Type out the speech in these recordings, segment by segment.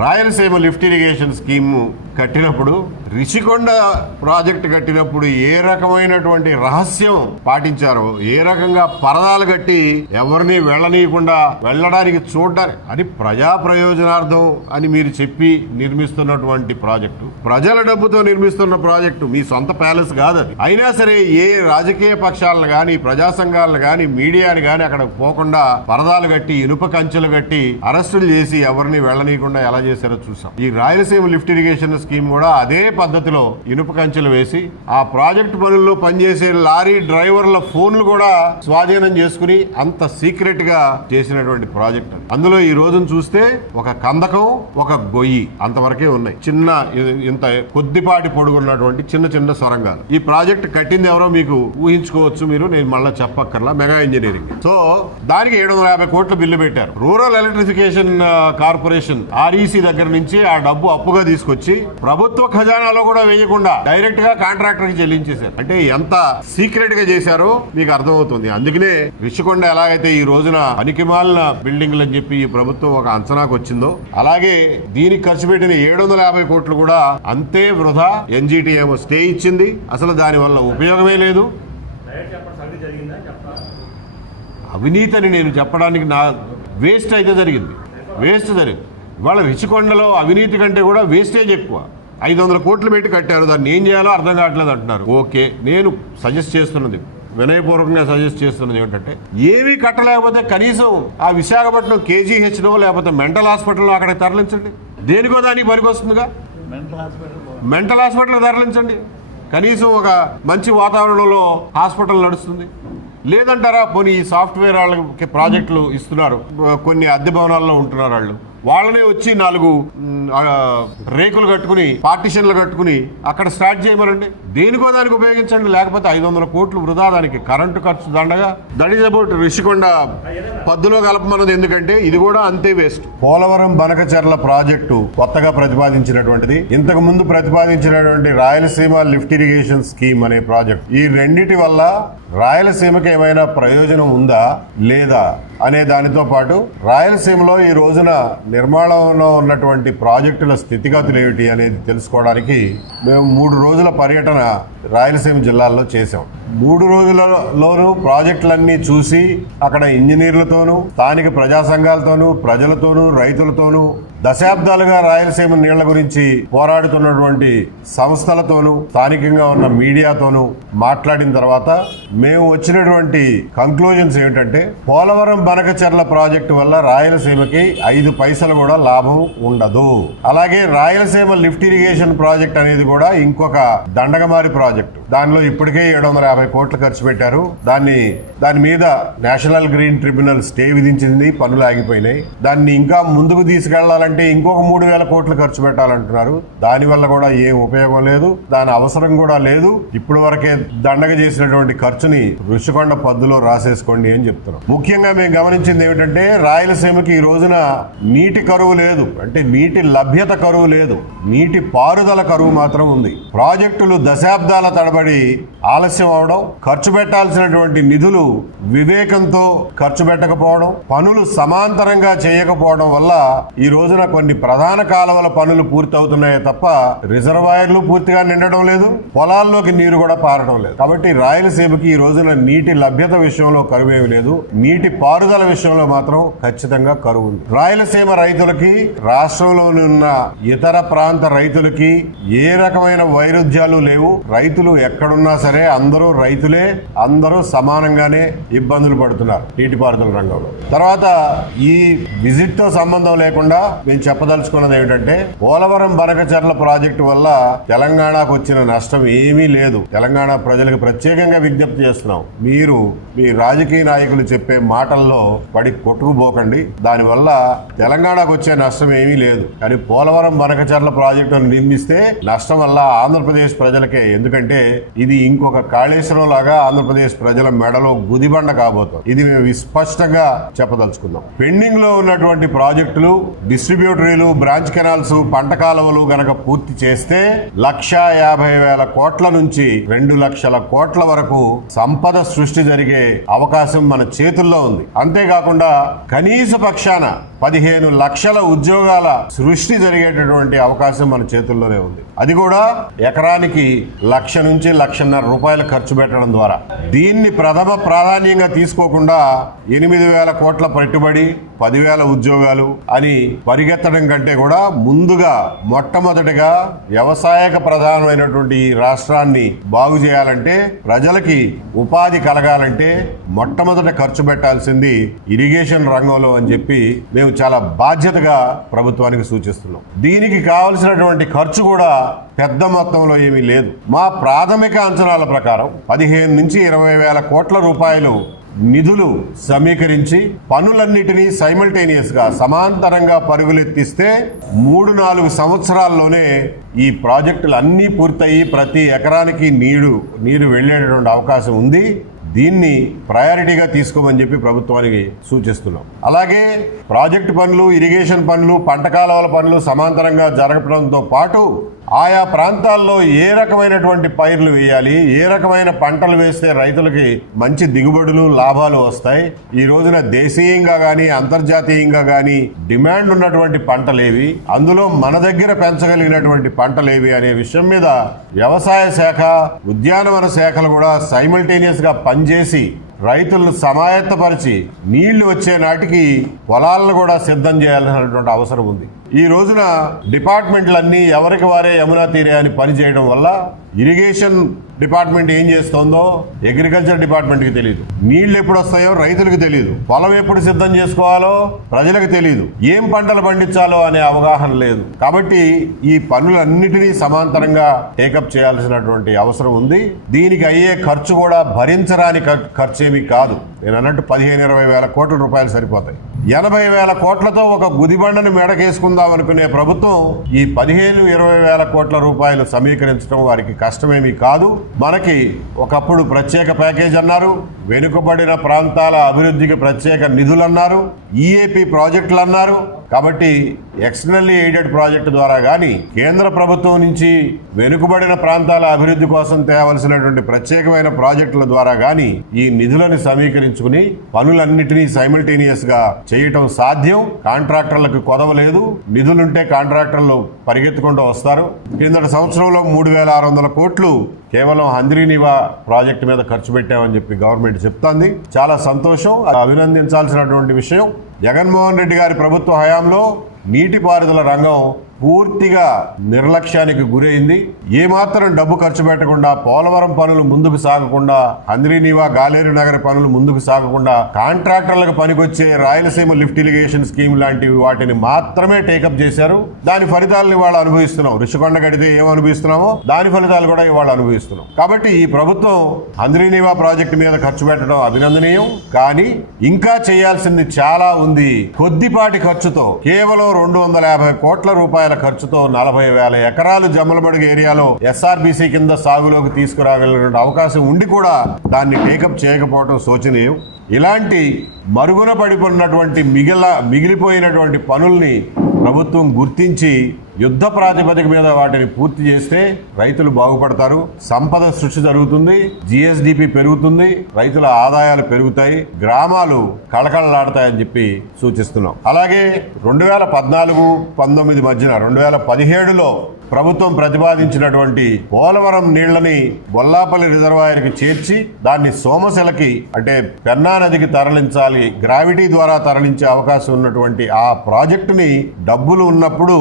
Rayalaseema lift irrigation scheme కట్టినప్పుడు, Rishikonda project కట్టినప్పుడు ఏ రకమైనటువంటి రహస్యం పాటించారో, ఏ రకంగా పరదాలు కట్టి ఎవరిని వెళ్ళనీయకుండా వెళ్ళడానికి చూడడానికి అది ప్రజా ప్రయోజనార్థం అని మీరు చెప్పి నిర్మిస్తున్నటువంటి ప్రాజెక్టు, ప్రజల డబ్బుతో నిర్మిస్తున్న ప్రాజెక్టు, మీ సొంత ప్యాలెస్ కాదు అది. అయినా సరే ఏ రాజకీయ పక్షాలను కానీ, ప్రజా సంఘాలను కానీ, మీడియాని కానీ అక్కడ పోకుండా పరదాలు కట్టి, ఇనుప కంచెలు కట్టి అరెస్టులు చేసి ఎవరిని వెళ్ళనీయకుండా ఎలా చేశారో చూసాం. ఈ రాయలసీమ లిఫ్ట్ ఇరిగేషన్ స్కీమ్ కూడా అదే పద్ధతిలో ఇనుప కంచెలు వేసి ఆ ప్రాజెక్ట్ పనుల్లో పనిచేసే లారీ డ్రైవర్ల ఫోన్లు కూడా స్వాధీనం చేసుకుని అంత సీక్రెట్ గా చేసినటువంటి ప్రాజెక్ట్. అందులో ఈ రోజును చూస్తే ఒక కందకం, ఒక గొయ్యి అంతవరకే ఉన్నాయి. చిన్న ఇంత కొద్దిపాటి పొడుగున్నటువంటి చిన్న చిన్న సొరంగాలు. ఈ ప్రాజెక్ట్ కట్టింది ఎవరో మీకు ఊహించుకోవచ్చు మీరు, నేను మళ్ళీ చెప్పక్కర్లా. Mega engineering. సో దానికి 750 కోట్ల బిల్లు పెట్టారు. రూరల్ ఎలక్ట్రిఫికేషన్ కార్పొరేషన్ REC దగ్గర నుంచి ఆ డబ్బు అప్పుగా తీసుకొచ్చి ప్రభుత్వ ఖజానాలో కూడా వేయకుండా డైరెక్ట్ గా కాంట్రాక్టర్ కి చెల్లించేశారు. అంటే ఎంత సీక్రెట్ గా చేశారో మీకు అర్థమవుతుంది. అందుకనే రిషికొండ ఎలాగైతే ఈ రోజున పనికిమాలిన బిల్డింగ్లు అని చెప్పి ఈ ప్రభుత్వం ఒక అంచనాకు వచ్చిందో, అలాగే దీనికి ఖర్చు పెట్టిన 750 కోట్లు కూడా అంతే వృధా. NGT ఏమో స్టే ఇచ్చింది, అసలు దాని వల్ల ఉపయోగమే లేదు. అవినీతి అని నేను చెప్పడానికి వేస్ట్ అయితే జరిగింది. ఇవాళ రిషికొండలో అవినీతి కంటే కూడా వేస్టేజ్ ఎక్కువ. 500 కోట్లు పెట్టి కట్టారు, దాన్ని ఏం చేయాలో అర్థం కావట్లేదు అంటున్నారు. ఓకే, నేను సజెస్ట్ చేస్తున్నది, వినయపూర్వకంగా సజెస్ట్ చేస్తున్నది ఏమిటంటే, ఏమీ కట్టలేకపోతే కనీసం ఆ విశాఖపట్నం KGHలో లేకపోతే మెంటల్ హాస్పిటల్లో అక్కడికి తరలించండి. దేనికో దానికి పనికొస్తుందిగా. Mental hospital తరలించండి. కనీసం ఒక మంచి వాతావరణంలో హాస్పిటల్ నడుస్తుంది. లేదంటారా, పోనీ ఈ సాఫ్ట్వేర్ వాళ్ళకి ప్రాజెక్టులు ఇస్తున్నారు, కొన్ని అద్దె భవనాల్లో ఉంటున్నారు వాళ్ళనే వచ్చి 4 రేకులు కట్టుకుని, పార్టిషన్లు కట్టుకుని అక్కడ స్టార్ట్ చేయమనండి. దేనికో దానికి ఉపయోగించండి. లేకపోతే 500 కోట్లు వృధా. దానికి కరెంటు ఖర్చు దండగా. దట్ ఈస్ అబౌట్ రిషికొండ పద్దులో కలపమన్నది. ఎందుకంటే ఇది కూడా అంతే వేస్ట్. పోలవరం బనకచెర్ల ప్రాజెక్టు కొత్తగా ప్రతిపాదించినటువంటిది, ఇంతకు ముందు ప్రతిపాదించినటువంటి రాయలసీమ లిఫ్ట్ ఇరిగేషన్ స్కీమ్ అనే ప్రాజెక్ట్. ఈ రెండిటి వల్ల రాయలసీమకి ఏమైనా ప్రయోజనం ఉందా లేదా అనే దానితో పాటు, రాయలసీమలో ఈ రోజున నిర్మాణంలో ఉన్నటువంటి ప్రాజెక్టుల స్థితిగతులు ఏమిటి అనేది తెలుసుకోవడానికి మేము 3 రోజుల పర్యటన రాయలసీమ జిల్లాల్లో చేసాం. 3 రోజులలోనూ ప్రాజెక్టులన్నీ చూసి అక్కడ ఇంజనీర్లతోనూ, స్థానిక ప్రజా సంఘాలతోనూ, ప్రజలతోనూ, రైతులతోనూ, దశాబ్దాలుగా రాయలసీమ నీళ్ల గురించి పోరాడుతున్నటువంటి సంస్థలతోనూ, స్థానికంగా ఉన్న మీడియాతోనూ మాట్లాడిన తర్వాత మేము వచ్చినటువంటి కంక్లూజన్స్ ఏమిటంటే, పోలవరం బనకచెర్ల ప్రాజెక్టు వల్ల రాయలసీమకి 5 పైసలు కూడా లాభం ఉండదు. అలాగే రాయలసీమ లిఫ్ట్ ఇరిగేషన్ ప్రాజెక్ట్ అనేది కూడా ఇంకొక దండగమారి ప్రాజెక్టు. దానిలో ఇప్పటికే 750 కోట్లు ఖర్చు పెట్టారు. దాని మీద నేషనల్ గ్రీన్ ట్రిబ్యునల్ స్టే విధించింది, పనులు ఆగిపోయినాయి. దాన్ని ఇంకా ముందుకు తీసుకెళ్లాలంటే ఇంకొక 3000 కోట్లు ఖర్చు పెట్టాలంటున్నారు. దానివల్ల కూడా ఏం ఉపయోగం లేదు, దాని అవసరం కూడా లేదు. ఇప్పటి వరకే దండగ చేసినటువంటి ఖర్చుని రుషికొండ పద్దులో రాసేసుకోండి అని చెప్తున్నాం. ముఖ్యంగా మేము గమనించింది ఏమిటంటే, రాయలసీమకి ఈ రోజున నీటి కరువు లేదు, అంటే నీటి లభ్యత కరువు లేదు, నీటి పారుదల కరువు మాత్రం ఉంది. ప్రాజెక్టులు దశాబ్దాల తడబడి ఆలస్యం అవడం, ఖర్చు పెట్టాల్సినటువంటి నిధులు వివేకంతో ఖర్చు పెట్టకపోవడం, పనులు సమాంతరంగా చేయకపోవడం వల్ల ఈ రోజున కొన్ని ప్రధాన కాలువల పనులు పూర్తవుతున్నాయే తప్ప రిజర్వాయర్లు పూర్తిగా నిండడం లేదు, పొలాల్లోకి నీరు కూడా పారడం లేదు. కాబట్టి రాయలసీమకి ఈ రోజున నీటి లభ్యత విషయంలో కరువేమి లేదు, నీటి పారుదల విషయంలో మాత్రం ఖచ్చితంగా కరువు ఉంది. రాయలసీమ రైతులకి, రాష్ట్రంలోని ఉన్న ఇతర ప్రాంత రైతులకి ఏ రకమైన వైరుధ్యాలు లేవు. రైతులు ఎక్కడున్నా సరే అందరూ రైతులే, అందరూ సమానంగానే ఇబ్బందులు పడుతున్నారు నీటిపారుదల రంగంలో. తర్వాత ఈ విజిట్ తో సంబంధం లేకుండా మేము చెప్పదలుచుకున్నది ఏమిటంటే, పోలవరం బనకచెర్ల ప్రాజెక్టు వల్ల తెలంగాణకు వచ్చిన నష్టం ఏమీ లేదు. తెలంగాణ ప్రజలకు ప్రత్యేకంగా విజ్ఞప్తి చేస్తున్నాం, మీరు మీ రాజకీయ నాయకులు చెప్పే మాటల్లో పడి కొట్టుకుపోకండి. దానివల్ల తెలంగాణకు వచ్చే నష్టం ఏమీ లేదు. కానీ పోలవరం బనకచెర్ల ప్రాజెక్టును నిర్మిస్తే నష్టం వల్ల ఆంధ్రప్రదేశ్ ప్రజలకే. ఎందుకంటే ఇది ఇంకొక కాళేశ్వరం లాగా ఆంధ్రప్రదేశ్ ప్రజల మెడలో గుదిబండ కాబోతుంది. ఇది మేము విస్పష్టంగా చెప్పదలుచుకున్నాం. పెండింగ్ లో ఉన్నటువంటి ప్రాజెక్టులు, డిస్ట్రిబ్యూటరీలు, బ్రాంచ్ కెనాల్స్, పంట కాలువలు గనక పూర్తి చేస్తే 1,50,000 కోట్ల నుంచి 2 లక్షల కోట్ల వరకు సంపద సృష్టి జరిగే అవకాశం మన చేతుల్లో ఉంది. అంతేకాకుండా కనీస పక్షాన 15 లక్షల ఉద్యోగాల సృష్టి జరిగేటటువంటి అవకాశం మన చేతుల్లోనే ఉంది. అది కూడా ఎకరానికి 1,00,000 నుంచి 1,50,000 రూపాయలు ఖర్చు పెట్టడం ద్వారా. దీన్ని ప్రథమ ప్రాధాన్యంగా తీసుకోకుండా 8,000 కోట్ల పెట్టుబడి, 10,000 ఉద్యోగాలు అని పరిగెత్తడం కంటే కూడా ముందుగా మొట్టమొదటిగా వ్యవసాయక ప్రధానమైనటువంటి ఈ రాష్ట్రాన్ని బాగు చేయాలంటే, ప్రజలకి ఉపాధి కలగాలంటే మొట్టమొదట ఖర్చు పెట్టాల్సింది ఇరిగేషన్ రంగంలో అని చెప్పి మేము చాలా బాధ్యతగా ప్రభుత్వానికి సూచిస్తున్నాం. దీనికి కావలసినటువంటి ఖర్చు కూడా పెద్ద మొత్తంలో ఏమీ లేదు. మా ప్రాథమిక అంచనాల ప్రకారం 15 నుంచి 20,000 కోట్ల రూపాయలు నిధులు సమీకరించి పనులన్నిటినీ సైమల్టేనియస్ గా సమాంతరంగా పరుగులెత్తిస్తే 3-4 సంవత్సరాల్లోనే ఈ ప్రాజెక్టులు అన్నీ పూర్తయి ప్రతి ఎకరానికి నీరు వెళ్ళేటటువంటి అవకాశం ఉంది. దీన్ని ప్రయారిటీగా తీసుకోమని చెప్పి ప్రభుత్వానికి సూచిస్తున్నాం. అలాగే ప్రాజెక్టు పనులు, ఇరిగేషన్ పనులు, పంట కాలువల పనులు సమాంతరంగా జరగడంతో పాటు ఆయా ప్రాంతాల్లో ఏ రకమైనటువంటి పైర్లు వేయాలి, ఏ రకమైన పంటలు వేస్తే రైతులకి మంచి దిగుబడులు, లాభాలు వస్తాయి, ఈ రోజున దేశీయంగా కానీ అంతర్జాతీయంగా కానీ డిమాండ్ ఉన్నటువంటి పంటలేవి, అందులో మన దగ్గర పెంచగలిగినటువంటి పంటలేవి అనే విషయం మీద వ్యవసాయ శాఖ, ఉద్యానవన శాఖలు కూడా సైమల్టేనియస్ గా పనిచేసి రైతులను సమాయత్తపరిచి నీళ్లు వచ్చే నాటికి పొలాలను కూడా సిద్ధం చేయాల్సినటువంటి అవసరం ఉంది. ఈ రోజున డిపార్ట్మెంట్లన్నీ ఎవరికి వారే యమునా తీరే అని పనిచేయడం వల్ల ఇరిగేషన్ డిపార్ట్మెంట్ ఏం చేస్తోందో అగ్రికల్చర్ డిపార్ట్మెంట్కి తెలియదు, నీళ్లు ఎప్పుడు వస్తాయో రైతులకు తెలియదు, పొలం ఎప్పుడు సిద్ధం చేసుకోవాలో ప్రజలకు తెలియదు, ఏం పంటలు పండించాలో అనే అవగాహన లేదు. కాబట్టి ఈ పనులన్నిటినీ సమాంతరంగా టేకప్ చేయాల్సినటువంటి అవసరం ఉంది. దీనికి అయ్యే ఖర్చు కూడా భరించరాని ఖర్చు ఏమీ కాదు. నేను అన్నట్టు 15-20 వేల కోట్ల రూపాయలు సరిపోతాయి. 80,000 కోట్లతో ఒక గుదిబండను మెడకేసుకుందాం అనుకునే ప్రభుత్వం ఈ 15-20 వేల కోట్ల రూపాయలు సమీకరించడం వారికి కష్టమేమీ కాదు. మనకి ఒకప్పుడు ప్రత్యేక ప్యాకేజ్ అన్నారు, వెనుకబడిన ప్రాంతాల అభివృద్ధికి ప్రత్యేక నిధులు అన్నారు, ఈఏపీ ప్రాజెక్టులు అన్నారు. కాబట్టి ఎక్స్టర్నల్లీ ఎయిడెడ్ ప్రాజెక్టు ద్వారా కానీ కేంద్ర ప్రభుత్వం నుంచి వెనుకబడిన ప్రాంతాల అభివృద్ధి కోసం తేవలసినటువంటి ప్రత్యేకమైన ప్రాజెక్టుల ద్వారా కానీ ఈ నిధులను సమీకరించుకుని పనులన్నిటినీ సైమల్టేనియస్ గా చేయటం సాధ్యం. కాంట్రాక్టర్లకు కొదవలేదు, నిధులుంటే కాంట్రాక్టర్లు పరిగెత్తుకుంటూ వస్తారు. కిందటి సంవత్సరంలో 3,600 కోట్లు కేవలం హంద్రీనివా ప్రాజెక్టు మీద ఖర్చు పెట్టామని చెప్పి గవర్నమెంట్ చెప్తోంది. చాలా సంతోషం, అభినందించాల్సినటువంటి విషయం. జగన్మోహన్ రెడ్డి గారి ప్రభుత్వ హయాంలో నీటిపారుదల రంగం పూర్తిగా నిర్లక్ష్యానికి గురైంది. ఏమాత్రం డబ్బు ఖర్చు పెట్టకుండా, పోలవరం పనులు ముందుకు సాగకుండా, హంద్రీనివా, గాలేరు నగర పనులు ముందుకు సాగకుండా, కాంట్రాక్టర్లకు పనికొచ్చే రాయలసీమ లిఫ్ట్ ఇరిగేషన్ స్కీమ్ లాంటివి వాటిని మాత్రమే టేకప్ చేశారు. దాని ఫలితాలను ఇవాళ అనుభవిస్తున్నాం. రుషికొండ కడితే ఏం అనుభవిస్తున్నామో దాని ఫలితాలు కూడా ఇవాళ అనుభవిస్తున్నాం. కాబట్టి ఈ ప్రభుత్వం హంద్రీనివా ప్రాజెక్టు మీద ఖర్చు పెట్టడం అభినందనీయం. కానీ ఇంకా చేయాల్సింది చాలా ఉంది. కొద్దిపాటి ఖర్చుతో కేవలం 250 కోట్ల రూపాయల ఖర్చుతో 40,000 ఎకరాలు జమ్మలమడుగు ఏరియాలో ఎస్ఆర్బీసీ కింద సాగులోకి తీసుకురాగలిగిన అవకాశం ఉండి కూడా దాన్ని టేకప్ చేయకపోవడం శోచనీయం. ఇలాంటి మరుగున పడిపోయినటువంటి మిగిలిపోయినటువంటి పనుల్ని ప్రభుత్వం గుర్తించి యుద్ధ ప్రాతిపదిక మీద వాటిని పూర్తి చేస్తే రైతులు బాగుపడతారు, సంపద సృష్టి జరుగుతుంది, జిఎస్డిపి పెరుగుతుంది, రైతుల ఆదాయాలు పెరుగుతాయి, గ్రామాలు కళకళలాడతాయని చెప్పి సూచిస్తున్నాం. అలాగే 2014-19 మధ్యన 2017లో ప్రభుత్వం ప్రతిపాదించినటువంటి పోలవరం నీళ్లని బొల్లాపల్లి రిజర్వాయర్కి చేర్చి దాన్ని సోమశిలకి అంటే పెన్నా నదికి తరలించాలి, గ్రావిటీ ద్వారా తరలించే అవకాశం ఉన్నటువంటి ఆ ప్రాజెక్టుని డబ్బులు ఉన్నప్పుడు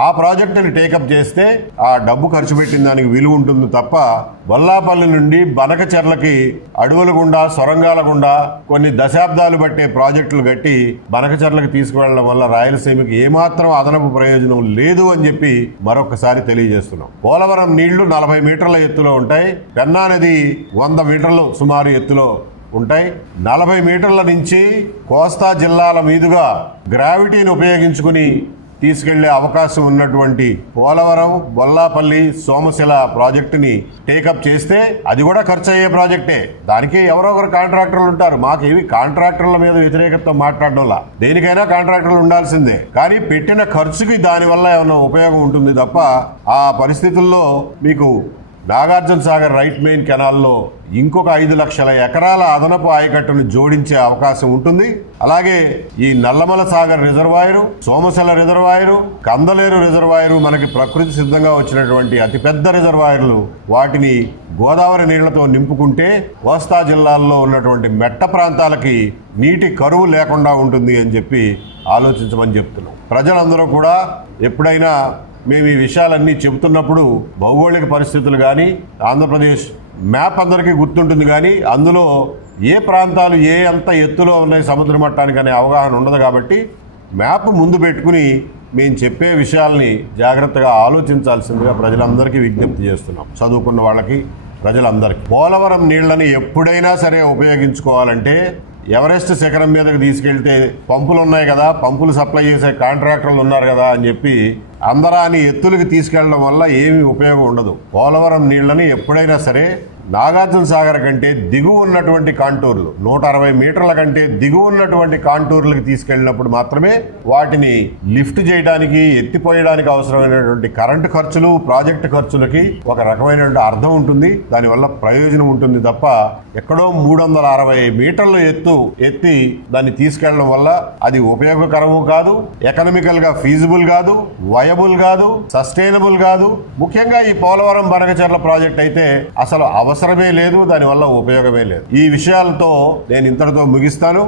ఆ ప్రాజెక్టుని టేకప్ చేస్తే ఆ డబ్బు ఖర్చు పెట్టిన దానికి విలువ ఉంటుంది తప్ప బొల్లాపల్లి నుండి బనకచెర్లకి అడవుల గుండా, సొరంగాల గుండా కొన్ని దశాబ్దాలు బట్టే ప్రాజెక్టులు కట్టి బనకచెర్లకు తీసుకువెళ్లడం వల్ల రాయలసీమకి ఏమాత్రం అదనపు ప్రయోజనం లేదు అని చెప్పి మరొకసారి తెలియజేస్తున్నాం. పోలవరం నీళ్లు 40 మీటర్ల ఎత్తులో ఉంటాయి, పెన్నా నది 100 మీటర్లు సుమారు ఎత్తులో ఉంటాయి. 40 మీటర్ల నుంచి కోస్తా జిల్లాల మీదుగా గ్రావిటీని ఉపయోగించుకుని తీసుకెళ్లే అవకాశం ఉన్నటువంటి పోలవరం బొల్లాపల్లి సోమశిల ప్రాజెక్టుని టేకప్ చేస్తే అది కూడా ఖర్చు అయ్యే ప్రాజెక్టే. దానికి ఎవరో ఒకరు కాంట్రాక్టర్లు ఉంటారు. మాకేవి కాంట్రాక్టర్ల మీద వ్యతిరేకత మాట్లాడడంలా, దేనికైనా కాంట్రాక్టర్లు ఉండాల్సిందే. కానీ పెట్టిన ఖర్చుకి దానివల్ల ఏమైనా ఉపయోగం ఉంటుంది తప్ప ఆ పరిస్థితుల్లో మీకు నాగార్జున సాగర్ రైట్ మెయిన్ కెనాల్లో ఇంకొక 5 లక్షల ఎకరాల అదనపు ఆయకట్టును జోడించే అవకాశం ఉంటుంది. అలాగే ఈ Nallamala Sagar reservoir, Somasila reservoir, Kandaleru reservoir మనకి ప్రకృతి సిద్ధంగా వచ్చినటువంటి అతిపెద్ద రిజర్వాయర్లు. వాటిని గోదావరి నీళ్లతో నింపుకుంటే కోస్తా జిల్లాల్లో ఉన్నటువంటి మెట్ట ప్రాంతాలకి నీటి కరువు లేకుండా ఉంటుంది అని చెప్పి ఆలోచించమని చెప్తున్నాం. ప్రజలందరూ కూడా ఎప్పుడైనా మేము ఈ విషయాలన్నీ చెబుతున్నప్పుడు భౌగోళిక పరిస్థితులు కానీ ఆంధ్రప్రదేశ్ మ్యాప్ అందరికీ గుర్తుంటుంది, కానీ అందులో ఏ ప్రాంతాలు ఎంత ఎత్తులో ఉన్నాయి సముద్ర మట్టానికి అనే అవగాహన ఉండదు. కాబట్టి మ్యాప్ ముందు పెట్టుకుని మేము చెప్పే విషయాల్ని జాగ్రత్తగా ఆలోచించాల్సిందిగా ప్రజలందరికీ విజ్ఞప్తి చేస్తున్నాం. చదువుకున్న వాళ్ళకి, ప్రజలందరికీ పోలవరం నీళ్లని ఎప్పుడైనా సరే ఉపయోగించుకోవాలంటే ఎవరెస్ట్ శిఖరం మీదకి తీసుకెళ్తే పంపులు ఉన్నాయి కదా, పంపులు సప్లై చేసే కాంట్రాక్టర్లు ఉన్నారు కదా అని చెప్పి అందరాని ఎత్తులకి తీసుకెళ్లడం వల్ల ఏమీ ఉపయోగం ఉండదు. పోలవరం నీళ్లని ఎప్పుడైనా సరే నాగార్జున సాగర్ కంటే దిగువ ఉన్నటువంటి కాంటూర్లు 160 మీటర్ల కంటే దిగువ ఉన్నటువంటి కాంటూర్లకు తీసుకెళ్ళినప్పుడు మాత్రమే వాటిని లిఫ్ట్ చేయడానికి, ఎత్తిపోయడానికి అవసరమైనటువంటి కరెంటు ఖర్చులు, ప్రాజెక్టు ఖర్చులకి ఒక రకమైనటువంటి అర్థం ఉంటుంది, దానివల్ల ప్రయోజనం ఉంటుంది తప్ప ఎక్కడో 360 మీటర్ల ఎత్తి దాన్ని తీసుకెళ్లడం వల్ల అది ఉపయోగకరము కాదు, ఎకనామికల్గా ఫీజిబుల్ కాదు, వయబుల్ కాదు, సస్టైనబుల్ కాదు. ముఖ్యంగా ఈ పోలవరం బనకచెర్ల ప్రాజెక్ట్ అయితే అసలు అవసరమే లేదు, దానివల్ల ఉపయోగమే లేదు. ఈ విషయాలతో నేను ఇంతటితో ముగిస్తాను.